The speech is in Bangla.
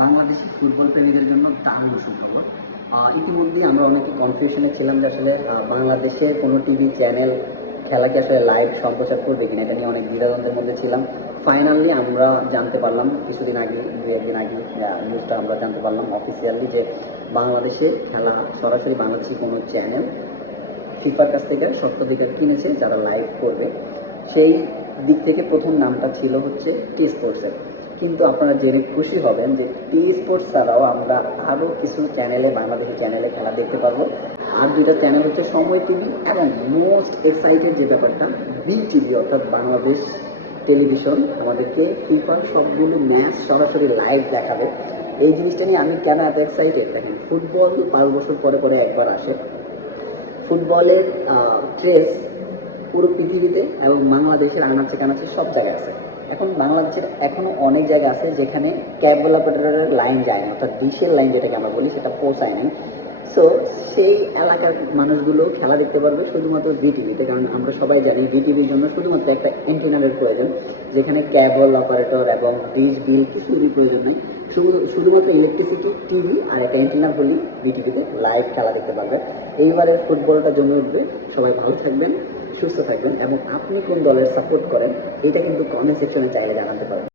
বাংলাদেশি ফুটবল প্রেমীদের জন্য দারুণ সুখবর। ইতিমধ্যেই আমরা অনেকে কনফিউশনে ছিলাম যে আসলে বাংলাদেশের কোনো টিভি চ্যানেল খেলাকে আসলে লাইভ সম্প্রচার করবে কিনা, এটা নিয়ে অনেক দ্বিধাদ্বন্দ্বের মধ্যে ছিলাম। ফাইনালি আমরা জানতে পারলাম কিছুদিন আগে, দু একদিন আগে নিউজটা আমরা জানতে পারলাম অফিসিয়ালি যে বাংলাদেশে খেলা সরাসরি বাংলাদেশি কোনো চ্যানেল ফিফার কাছ থেকে স্বত্বাধিকার কিনেছে যারা লাইভ করবে। সেই দিক থেকে প্রথম নামটা ছিল হচ্ছে টি স্পোর্টসের। কিন্তু আপনারা জেনে খুশি হবেন যে টি স্পোর্টস ছাড়াও আমরা আরও কিছু চ্যানেলে, বাংলাদেশি চ্যানেলে খেলা দেখতে পারবো। আর দুইটা চ্যানেল হচ্ছে সময় টিভি এবং মোস্ট এক্সাইটেড যে ব্যাপারটা বি টিভি, অর্থাৎ বাংলাদেশ টেলিভিশন আমাদেরকে ফিফার সবগুলো ম্যাচ সরাসরি লাইভ দেখাবে। এই জিনিসটা নিয়ে আমি কেন এত এক্সাইটেড দেখেন, ফুটবল 5 বছর পরে পরে একবার আসে। ফুটবলের ট্রেস পুরো পৃথিবীতে এবং বাংলাদেশের আনাচে কানাচে সব জায়গায় আছে। এখন বাংলাদেশের এখনও অনেক জায়গা আছে যেখানে ক্যাবল অপারেটরের লাইন যায় না, অর্থাৎ ডিশের লাইন যেটাকে আমরা বলি সেটা পৌঁছায় না। সো সেই এলাকার মানুষগুলো খেলা দেখতে পারবে শুধুমাত্র ভিটিভিতে, কারণ আমরা সবাই জানি ভিটিভির জন্য শুধুমাত্র একটা এন্টিনারের প্রয়োজন, যেখানে ক্যাবল অপারেটর এবং ডিশ বিল কিছুরই প্রয়োজন নেই। শুধুমাত্র ইলেকট্রিসিটি, টিভি আর একটা এন্টিনার হলেই ভিটিভিতে লাইভ খেলা দেখতে পারবে। এইবারের ফুটবলটা জমে উঠবে। সবাই ভালো থাকবেন, সুস্থ থাকবেন এবং আপনি কোন দলের সাপোর্ট করেন এটা কিন্তু কমেন্ট সেকশনে চাইলে জানাতে পারেন।